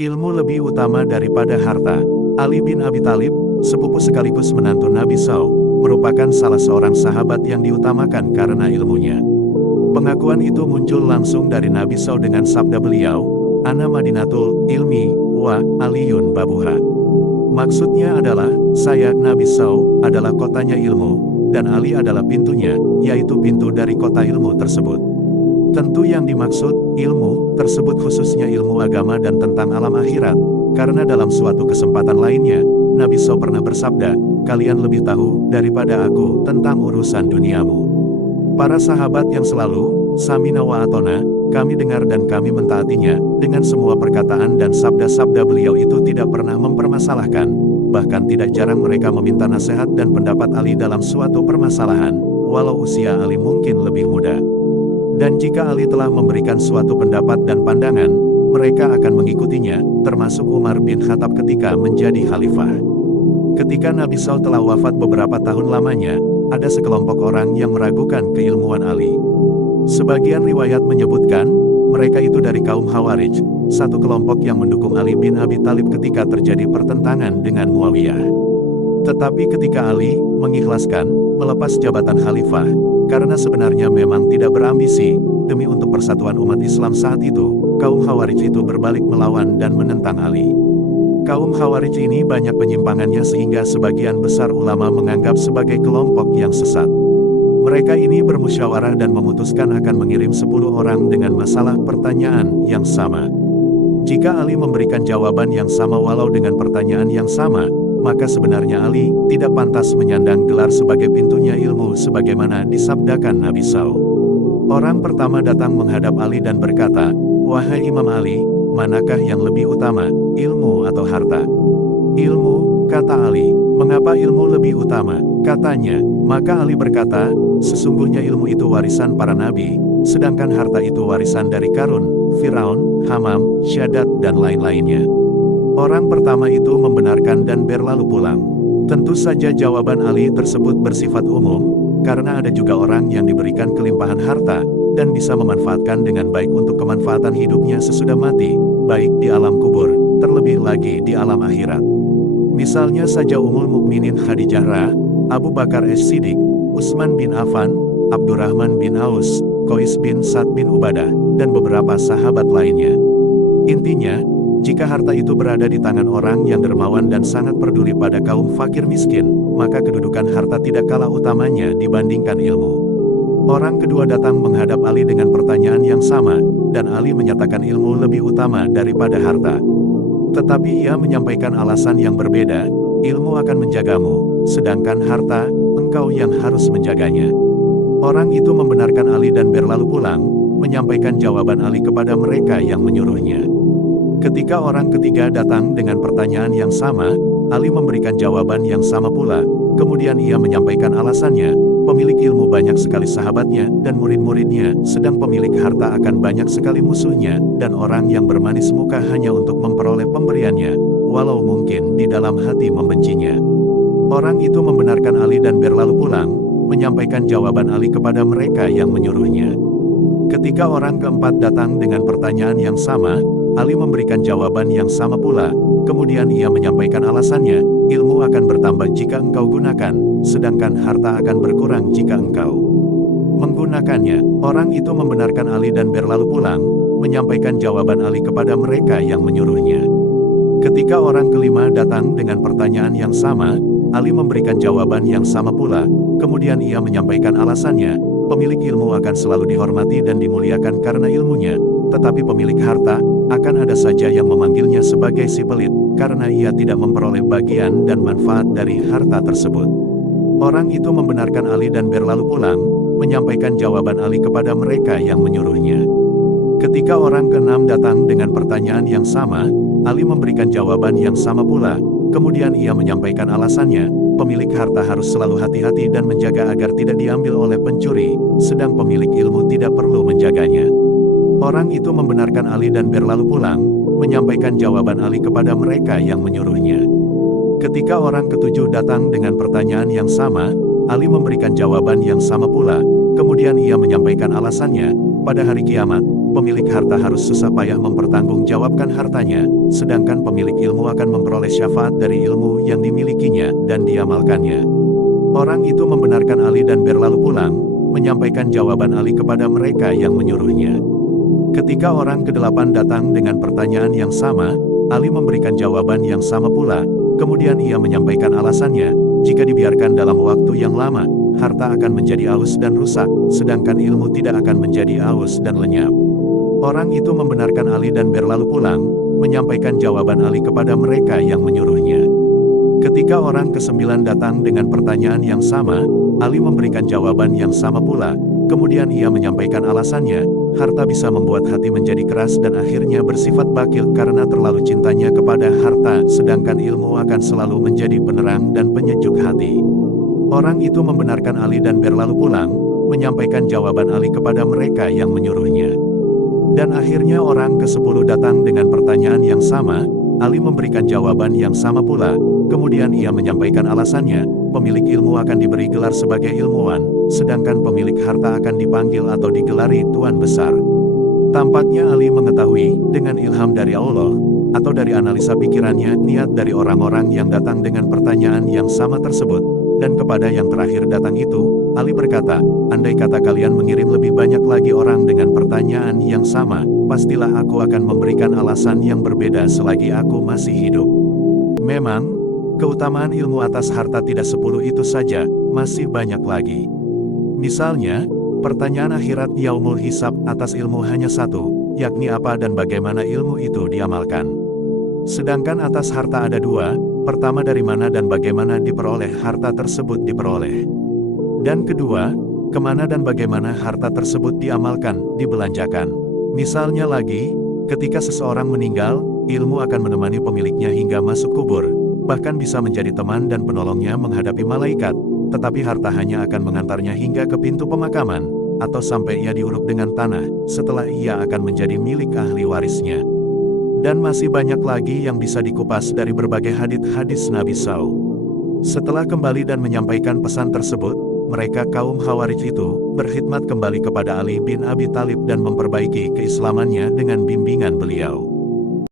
Ilmu lebih utama daripada harta. Ali bin Abi Thalib, sepupu sekaligus menantu Nabi SAW, merupakan salah seorang sahabat yang diutamakan karena ilmunya. Pengakuan itu muncul langsung dari Nabi SAW dengan sabda beliau, "Ana Madinatul Ilmi, wa Aliyun Babuha." Maksudnya adalah, saya Nabi SAW adalah kotanya ilmu, dan Ali adalah pintunya, yaitu pintu dari kota ilmu tersebut. Tentu yang dimaksud, ilmu, tersebut khususnya ilmu agama dan tentang alam akhirat, karena dalam suatu kesempatan lainnya, Nabi SAW pernah bersabda, "Kalian lebih tahu daripada aku tentang urusan duniamu." Para sahabat yang selalu, "Samina wa atona," kami dengar dan kami mentaatinya, dengan semua perkataan dan sabda-sabda beliau itu tidak pernah mempermasalahkan, bahkan tidak jarang mereka meminta nasihat dan pendapat Ali dalam suatu permasalahan, walau usia Ali mungkin lebih muda. Dan jika Ali telah memberikan suatu pendapat dan pandangan, mereka akan mengikutinya, termasuk Umar bin Khattab ketika menjadi khalifah. Ketika Nabi SAW telah wafat beberapa tahun lamanya, ada sekelompok orang yang meragukan keilmuan Ali. Sebagian riwayat menyebutkan, mereka itu dari kaum Khawarij, satu kelompok yang mendukung Ali bin Abi Thalib ketika terjadi pertentangan dengan Muawiyah. Tetapi ketika Ali mengikhlaskan, melepas jabatan khalifah, karena sebenarnya memang tidak berambisi, demi untuk persatuan umat Islam saat itu, kaum Khawarij itu berbalik melawan dan menentang Ali. Kaum Khawarij ini banyak penyimpangannya sehingga sebagian besar ulama menganggap sebagai kelompok yang sesat. Mereka ini bermusyawarah dan memutuskan akan mengirim 10 orang dengan masalah pertanyaan yang sama. Jika Ali memberikan jawaban yang sama walau dengan pertanyaan yang sama, maka sebenarnya Ali tidak pantas menyandang gelar sebagai pintunya ilmu sebagaimana disabdakan Nabi SAW. Orang pertama datang menghadap Ali dan berkata, "Wahai Imam Ali, manakah yang lebih utama, ilmu atau harta?" "Ilmu," kata Ali. "Mengapa ilmu lebih utama?" katanya. Maka Ali berkata, "Sesungguhnya ilmu itu warisan para nabi, sedangkan harta itu warisan dari Qarun, Firaun, Hamam, Syaddad dan lain-lainnya." Orang pertama itu membenarkan dan berlalu pulang. Tentu saja jawaban Ali tersebut bersifat umum, karena ada juga orang yang diberikan kelimpahan harta, dan bisa memanfaatkan dengan baik untuk kemanfaatan hidupnya sesudah mati, baik di alam kubur, terlebih lagi di alam akhirat. Misalnya saja Ummul Mukminin Khadijah, Abu Bakar As-Siddiq, Utsman bin Affan, Abdurrahman bin Aus, Qais bin Sa'd bin Ubadah, dan beberapa sahabat lainnya. Intinya, jika harta itu berada di tangan orang yang dermawan dan sangat peduli pada kaum fakir miskin, maka kedudukan harta tidak kalah utamanya dibandingkan ilmu. Orang kedua datang menghadap Ali dengan pertanyaan yang sama, dan Ali menyatakan ilmu lebih utama daripada harta. Tetapi ia menyampaikan alasan yang berbeda, ilmu akan menjagamu, sedangkan harta, engkau yang harus menjaganya. Orang itu membenarkan Ali dan berlalu pulang, menyampaikan jawaban Ali kepada mereka yang menyuruhnya. Ketika orang ketiga datang dengan pertanyaan yang sama, Ali memberikan jawaban yang sama pula, kemudian ia menyampaikan alasannya, pemilik ilmu banyak sekali sahabatnya dan murid-muridnya, sedang pemilik harta akan banyak sekali musuhnya, dan orang yang bermanis muka hanya untuk memperoleh pemberiannya, walau mungkin di dalam hati membencinya. Orang itu membenarkan Ali dan berlalu pulang, menyampaikan jawaban Ali kepada mereka yang menyuruhnya. Ketika orang keempat datang dengan pertanyaan yang sama, Ali memberikan jawaban yang sama pula, kemudian ia menyampaikan alasannya, ilmu akan bertambah jika engkau gunakan, sedangkan harta akan berkurang jika engkau menggunakannya. Orang itu membenarkan Ali dan berlalu pulang, menyampaikan jawaban Ali kepada mereka yang menyuruhnya. Ketika orang kelima datang dengan pertanyaan yang sama, Ali memberikan jawaban yang sama pula, kemudian ia menyampaikan alasannya, pemilik ilmu akan selalu dihormati dan dimuliakan karena ilmunya, tetapi pemilik harta, akan ada saja yang memanggilnya sebagai si pelit, karena ia tidak memperoleh bagian dan manfaat dari harta tersebut. Orang itu membenarkan Ali dan berlalu pulang, menyampaikan jawaban Ali kepada mereka yang menyuruhnya. Ketika orang keenam datang dengan pertanyaan yang sama, Ali memberikan jawaban yang sama pula, kemudian ia menyampaikan alasannya, pemilik harta harus selalu hati-hati dan menjaga agar tidak diambil oleh pencuri, sedang pemilik ilmu tidak perlu menjaganya. Orang itu membenarkan Ali dan berlalu pulang, menyampaikan jawaban Ali kepada mereka yang menyuruhnya. Ketika orang ketujuh datang dengan pertanyaan yang sama, Ali memberikan jawaban yang sama pula, kemudian ia menyampaikan alasannya, pada hari kiamat, pemilik harta harus susah payah mempertanggungjawabkan hartanya, sedangkan pemilik ilmu akan memperoleh syafaat dari ilmu yang dimilikinya dan diamalkannya. Orang itu membenarkan Ali dan berlalu pulang, menyampaikan jawaban Ali kepada mereka yang menyuruhnya. Ketika orang ke-8 datang dengan pertanyaan yang sama, Ali memberikan jawaban yang sama pula, kemudian ia menyampaikan alasannya, jika dibiarkan dalam waktu yang lama, harta akan menjadi aus dan rusak, sedangkan ilmu tidak akan menjadi aus dan lenyap. Orang itu membenarkan Ali dan berlalu pulang, menyampaikan jawaban Ali kepada mereka yang menyuruhnya. Ketika orang ke-9 datang dengan pertanyaan yang sama, Ali memberikan jawaban yang sama pula, kemudian ia menyampaikan alasannya, harta bisa membuat hati menjadi keras dan akhirnya bersifat bakil karena terlalu cintanya kepada harta, sedangkan ilmu akan selalu menjadi penerang dan penyejuk hati. Orang itu membenarkan Ali dan berlalu pulang, menyampaikan jawaban Ali kepada mereka yang menyuruhnya. Dan akhirnya orang ke-10 datang dengan pertanyaan yang sama, Ali memberikan jawaban yang sama pula, kemudian ia menyampaikan alasannya, pemilik ilmu akan diberi gelar sebagai ilmuwan, sedangkan pemilik harta akan dipanggil atau digelari Tuan Besar. Tampaknya Ali mengetahui, dengan ilham dari Allah, atau dari analisa pikirannya, niat dari orang-orang yang datang dengan pertanyaan yang sama tersebut, dan kepada yang terakhir datang itu, Ali berkata, andai kata kalian mengirim lebih banyak lagi orang dengan pertanyaan yang sama, pastilah aku akan memberikan alasan yang berbeda selagi aku masih hidup. Memang, keutamaan ilmu atas harta tidak 10 itu saja, masih banyak lagi. Misalnya, pertanyaan akhirat yaumul hisab atas ilmu hanya satu, yakni apa dan bagaimana ilmu itu diamalkan. Sedangkan atas harta ada 2, pertama dari mana dan bagaimana diperoleh harta tersebut diperoleh. Dan kedua, kemana dan bagaimana harta tersebut diamalkan, dibelanjakan. Misalnya lagi, ketika seseorang meninggal, ilmu akan menemani pemiliknya hingga masuk kubur, bahkan bisa menjadi teman dan penolongnya menghadapi malaikat, tetapi harta hanya akan mengantarnya hingga ke pintu pemakaman, atau sampai ia diuruk dengan tanah, setelah ia akan menjadi milik ahli warisnya. Dan masih banyak lagi yang bisa dikupas dari berbagai hadits Nabi SAW. Setelah kembali dan menyampaikan pesan tersebut, mereka kaum Khawarij itu berkhidmat kembali kepada Ali bin Abi Thalib dan memperbaiki keislamannya dengan bimbingan beliau.